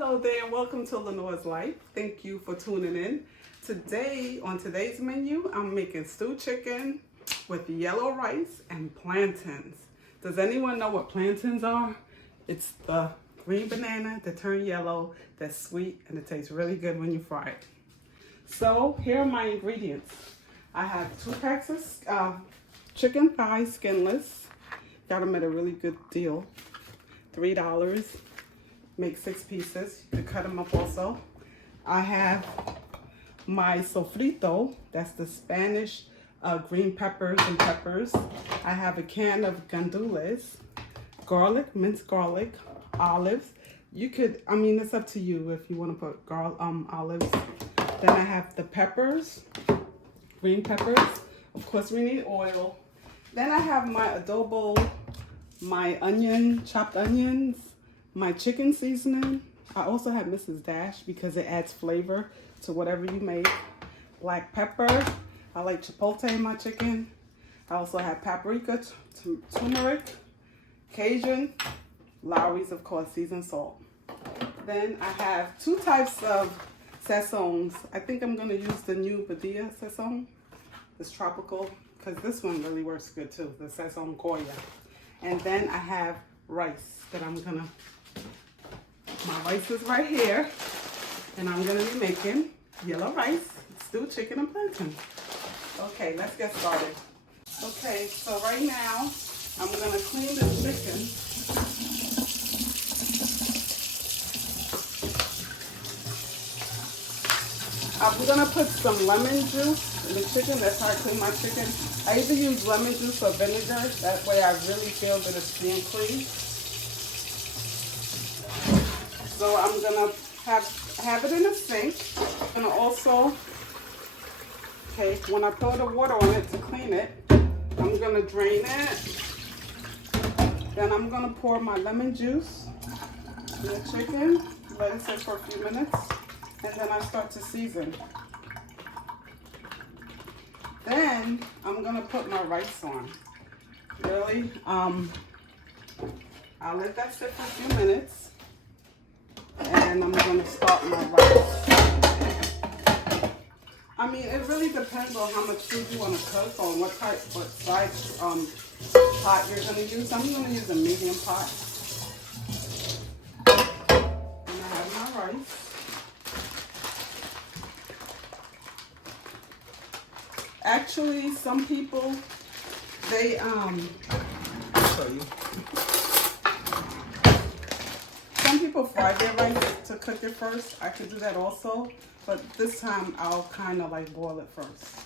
Hello there and welcome to Lenore's Life. Thank you for tuning in. Today, on today's menu, I'm making stewed chicken with yellow rice and plantains. Does anyone know what plantains are? It's the green banana that turn yellow, that's sweet, and it tastes really good when you fry it. So here are my ingredients. I have 2 packs of chicken thighs, skinless. Got them at a really good deal, $3. Make 6 pieces. You can cut them up also. I have my sofrito, that's the Spanish green peppers and peppers. I have a can of gandules, garlic, minced garlic, olives. You could, it's up to you if you want to put olives. Then I have the peppers, green peppers. Of course, we need oil. Then I have my adobo, my onion, chopped onions, my chicken seasoning. I also have Mrs. Dash because it adds flavor to whatever you make. Black pepper. I like chipotle in my chicken. I also have paprika, turmeric, Cajun, Lowry's, of course, seasoned salt. Then I have 2 types of sazons. I think I'm going to use the new Badia sazon. It's tropical because this one really works good too, the sazon Goya. And then I have rice that I'm going to, my rice is right here, and I'm going to be making yellow rice, stewed chicken, and plantains. Okay, let's get started. Okay, so right now, I'm going to clean the chicken. I'm going to put some lemon juice in the chicken. That's how I clean my chicken. I either use lemon juice or vinegar. That way I really feel that it's being clean. So I'm going to have it in a sink. I'm going to also, when I throw the water on it to clean it, I'm going to drain it. Then I'm going to pour my lemon juice in the chicken, let it sit for a few minutes, and then I start to season. Then I'm going to put my rice on. Really, I'll let that sit for a few minutes. And I'm going to start my rice. It really depends on how much food you want to cook, on what size pot you're going to use. I'm going to use a medium pot. And I have my rice. Actually, some people, I'll show you. Some people fry their rice to cook it first. I could do that also, but this time I'll kind of like boil it first.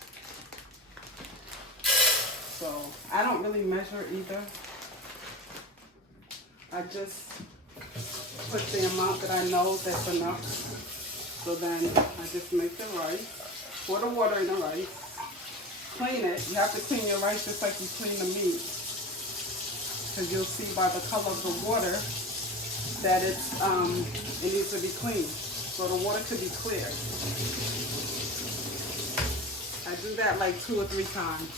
So I don't really measure either. I just put the amount that I know that's enough. So then I just make the rice, pour the water in the rice, clean it. You have to clean your rice just like you clean the meat, because you'll see by the color of the water that it needs to be clean. So the water could be clear. I do that like 2 or 3 times.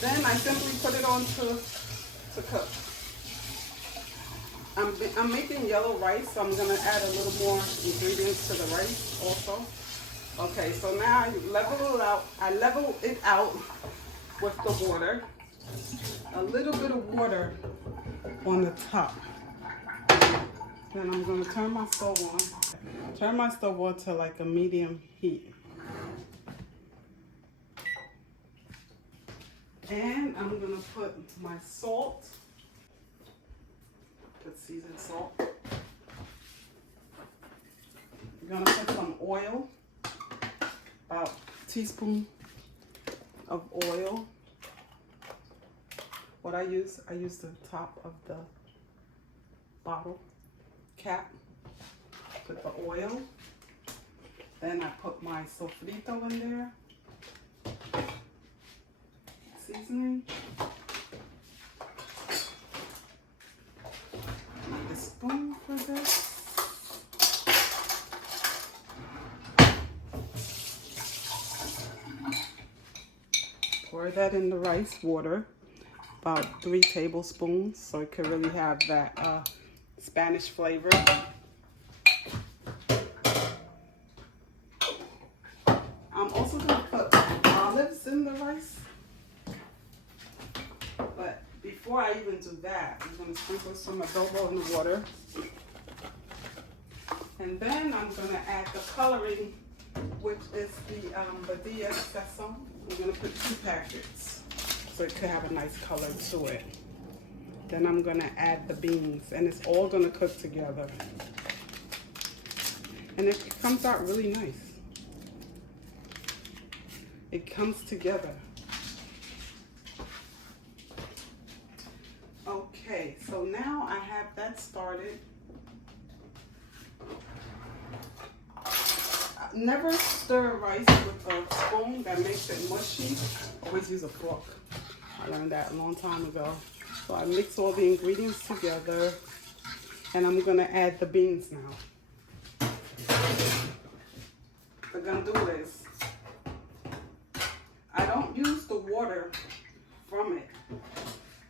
Then I simply put it on to cook. I'm making yellow rice, so I'm gonna add a little more ingredients to the rice also. Okay, so now I level it out with the water. A little bit of water on the top. Then I'm going to turn my stove on. Turn my stove on to like a medium heat. And I'm going to put my salt. Put seasoned salt. I'm going to put some oil. About a teaspoon of oil. What I use the top of the bottle cap. Put the oil. Then I put my sofrito in there. Seasoning. Need a spoon for this. Pour that in the rice water. about 3 tablespoons, so it could really have that Spanish flavor. I'm also going to put olives in the rice. But before I even do that, I'm going to sprinkle some adobo in the water. And then I'm going to add the coloring, which is the Badilla Sesame. I'm going to put 2 packets so it could have a nice color to it. Then I'm going to add the beans, and it's all going to cook together. And it comes out really nice. It comes together. Okay, so now I have that started. Never stir rice with a spoon, that makes it mushy. Always use a fork. I learned that a long time ago. So I mix all the ingredients together, and I'm gonna add the beans now. The gandules. I don't use the water from it.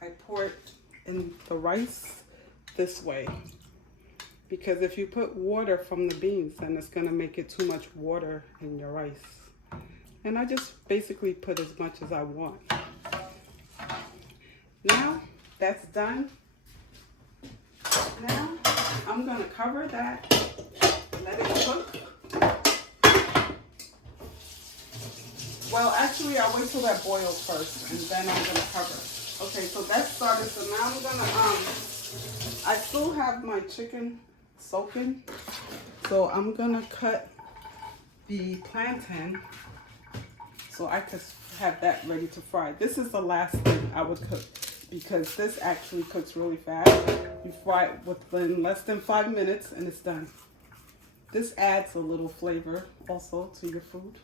I pour it in the rice this way. Because if you put water from the beans, then it's gonna make it too much water in your rice. And I just basically put as much as I want. Now that's done. Now I'm gonna cover that, let it cook. Well, actually I'll wait till that boils first, and then I'm gonna cover. Okay, so that started. So now I'm gonna I still have my chicken soaking, so I'm gonna cut the plantain so I could have that ready to fry. This is the last thing I would cook because this actually cooks really fast. You fry it within less than 5 minutes and it's done. This adds a little flavor also to your food.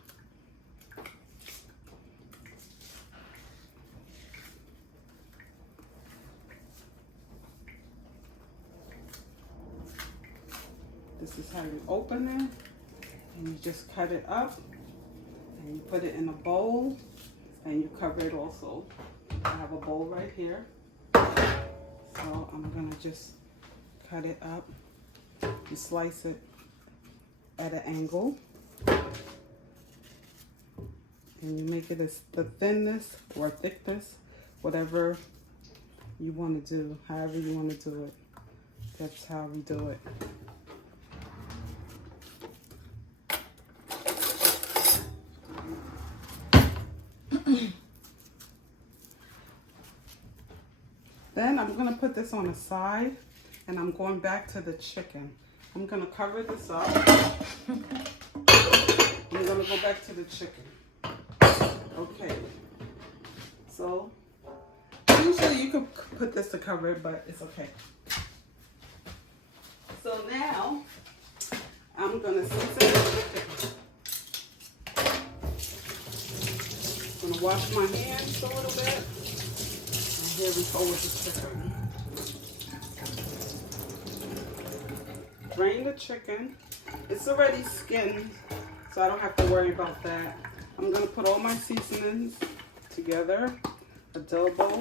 This is how you open it, and you just cut it up, and you put it in a bowl, and you cover it also. I have a bowl right here, so I'm gonna just cut it up. You slice it at an angle, and you make it as the thinness or thickness, whatever you want to do, however you want to do it. That's how we do it. Then I'm gonna put this on the side, and I'm going back to the chicken. I'm gonna cover this up. I'm gonna go back to the chicken. Okay. So usually you could put this to cover it, but it's okay. So now I'm gonna season the chicken. I'm gonna wash my hands a little bit. Here we go with the chicken. Drain the chicken. It's already skinned, so I don't have to worry about that. I'm gonna put all my seasonings together. Adobo.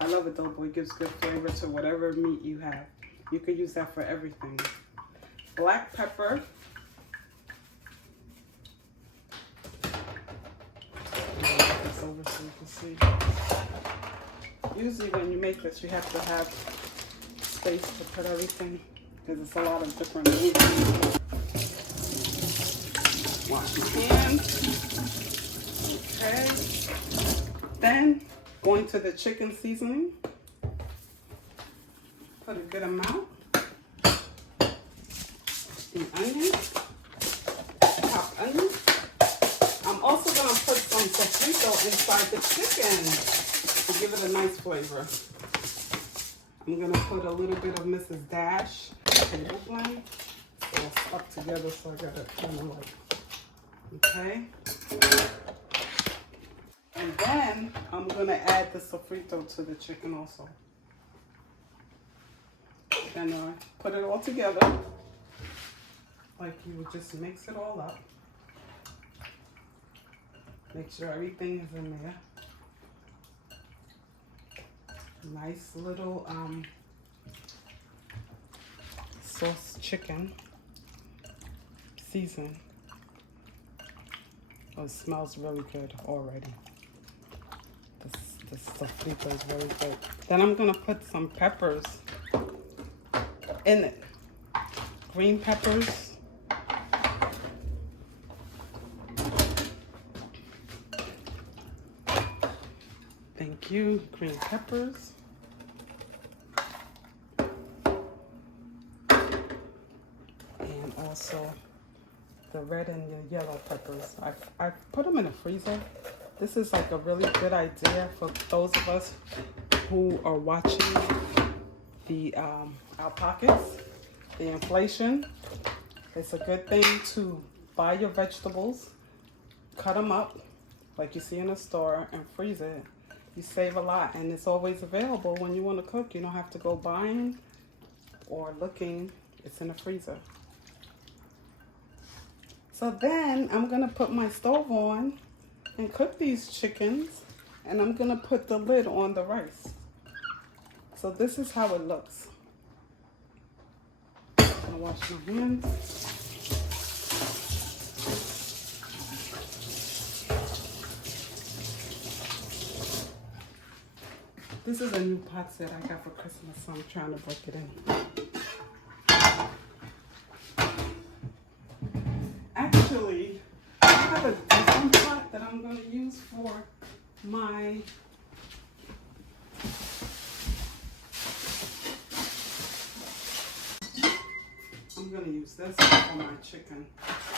I love adobo. It gives good flavor to whatever meat you have. You could use that for everything. Black pepper. Put this over so you can see. Usually when you make this, you have to have space to put everything because it's a lot of different ingredients. Wash my hands. Okay. Then going to the chicken seasoning. Put a good amount. The onion. Chopped onion. I'm also going to put some sofrito inside the chicken to give it a nice flavor. I'm gonna put a little bit of Mrs. Dash table blend. So it's stuck together, so I gotta kind of like, okay. And then I'm gonna add the sofrito to the chicken also. And put it all together. Like you would just mix it all up. Make sure everything is in there. Nice little sauce chicken season. Oh, it smells really good already. This sofrito is really good. Then I'm gonna put some peppers in it. Green peppers. Thank you. Green peppers. And also the red and the yellow peppers. I put them in the freezer. This is like a really good idea for those of us who are watching the our pockets, the inflation. It's a good thing to buy your vegetables, cut them up like you see in the store, and freeze it. You save a lot, and it's always available when you want to cook. You don't have to go buying or looking. It's in the freezer. So then I'm gonna put my stove on and cook these chickens, and I'm gonna put the lid on the rice. So this is how it looks. I'm gonna wash my hands. This is a new pot set I got for Christmas, so I'm trying to break it in. Actually, I have a different pot that I'm going to use for my I'm going to use this for my chicken.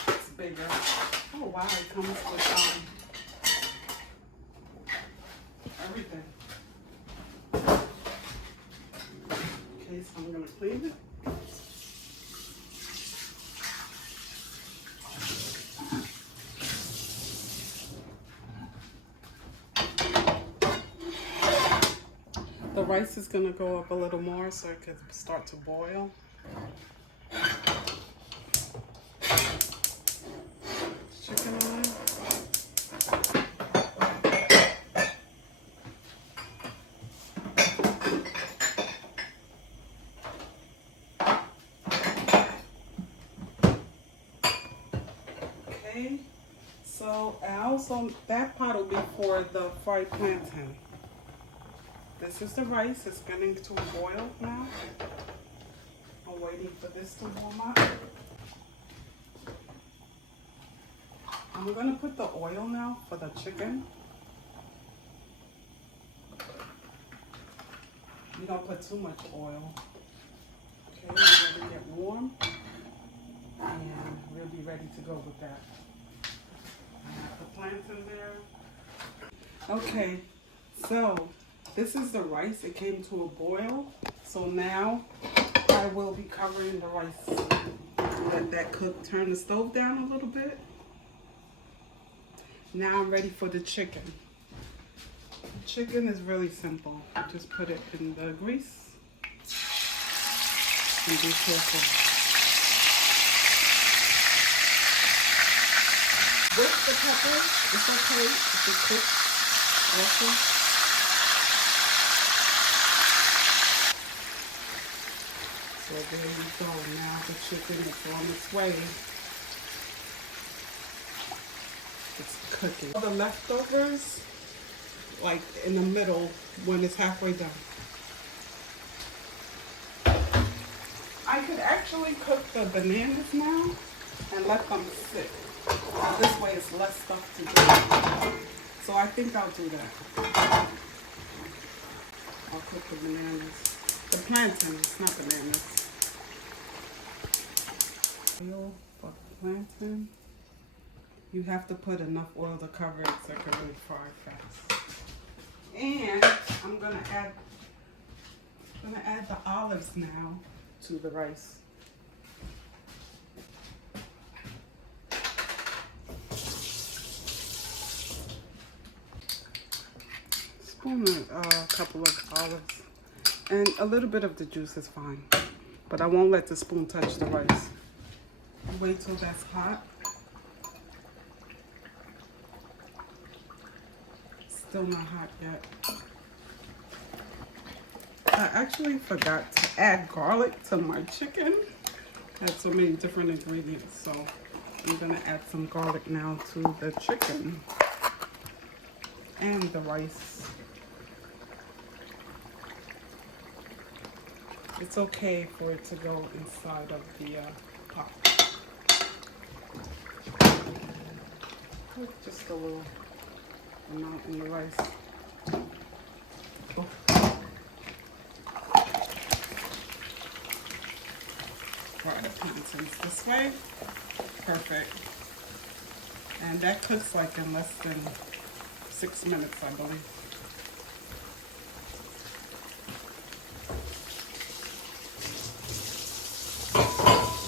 It's bigger. Oh wow, it comes with everything. Okay, so I'm going to clean it. The rice is going to go up a little more so it can start to boil. Chicken on. Okay, so that pot will be for the fried plantain. This is the rice. It's getting to a boil now. I'm waiting for this to warm up. I'm going to put the oil now for the chicken. You don't put too much oil. Okay, let it get warm. And we'll be ready to go with that. I have the plantain there. Okay, so this is the rice. It came to a boil. So now I will be covering the rice. Let that cook. Turn the stove down a little bit. Now I'm ready for the chicken. The chicken is really simple. Just put it in the grease. And be careful. With the pepper, it's okay if it cooks also. So there we go. Now the chicken is on its way. It's cooking. All the leftovers, like in the middle when it's halfway done. I could actually cook the bananas now and let them sit. This way it's less stuff to do. So I think I'll do that. I'll cook the bananas. The plantains, not bananas. Oil for the plantain. You have to put enough oil to cover it so it can really fry fast. And I'm gonna add the olives now to the rice. Spoon a couple of olives, and a little bit of the juice is fine, but I won't let the spoon touch the rice. Wait till that's hot. Still not hot yet. I actually forgot to add garlic to my chicken. I had so many different ingredients, so I'm gonna add some garlic now to the chicken and the rice. It's okay for it to go inside of the pot. Put just a little amount in the rice. Oh. Fry the plantains this way. Perfect. And that cooks like in less than 6 minutes, I believe.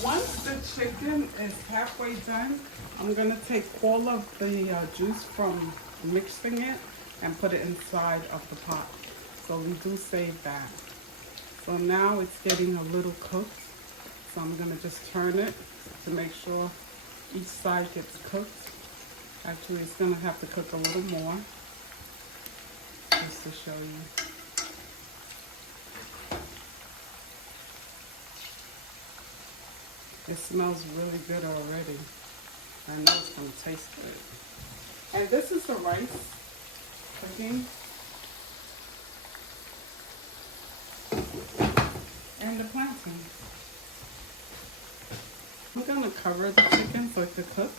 Once the chicken is halfway done, I'm going to take all of the juice from mixing it and put it inside of the pot. So we do save that. So now it's getting a little cooked. So I'm going to just turn it to make sure each side gets cooked. Actually, it's going to have to cook a little more, just to show you. It smells really good already. I know it's going to taste good. And this is the rice cooking. And the plantains. I'm going to cover the chicken so it can cook.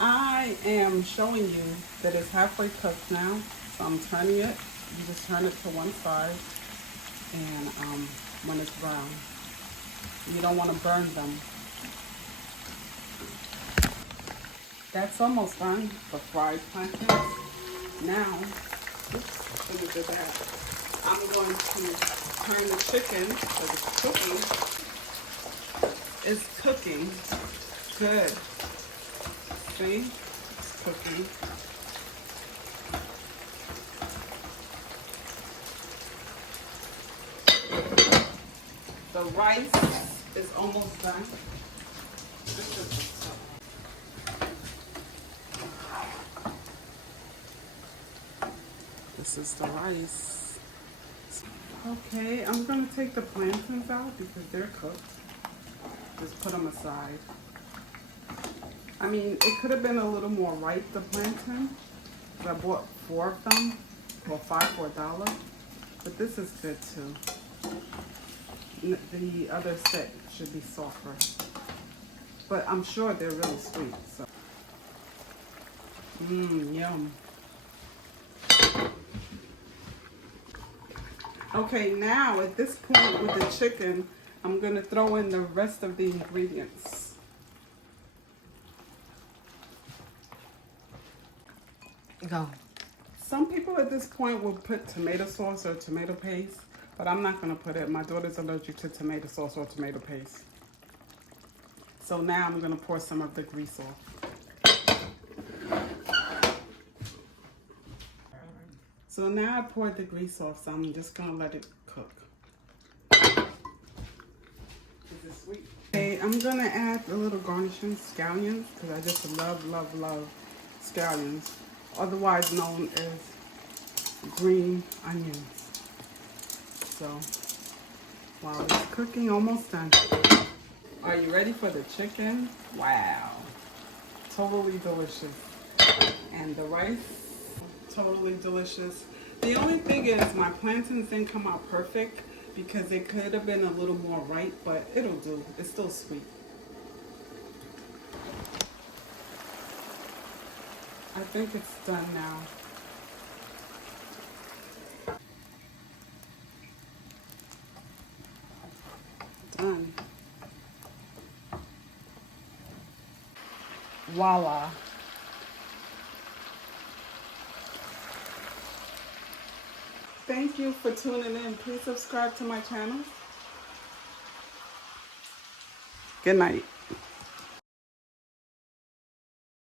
I am showing you that it's halfway cooked now. So I'm turning it. You just turn it to one side. And when it's brown. You don't want to burn them. That's almost done, the fried plantains. Now, oops, let me do that. I'm going to turn the chicken, because it's cooking. It's cooking. Good. See? It's cooking. The rice is almost done. This is the rice. Okay, I'm going to take the plantains out because they're cooked. Just put them aside. I mean, it could have been a little more ripe, the plantain. I bought 4 of them, or 5 for $1. But this is good too. The other set should be softer, but I'm sure they're really sweet. So, yum. Okay, now at this point with the chicken, I'm gonna throw in the rest of the ingredients. Go. Some people at this point will put tomato sauce or tomato paste. But I'm not going to put it. My daughter's allergic to tomato sauce or tomato paste. So now I'm going to pour some of the grease off. So now I poured the grease off, so I'm just going to let it cook. Is it sweet? Okay, I'm going to add a little garnishing scallions because I just love, love, love scallions. Otherwise known as green onions. So, while it's cooking, almost done. Are you ready for the chicken? Wow. Totally delicious. And the rice, totally delicious. The only thing is my plantains didn't come out perfect because it could have been a little more ripe, but it'll do. It's still sweet. I think it's done now. Done. Voila. Thank you for tuning in. Please subscribe to my channel. Good night.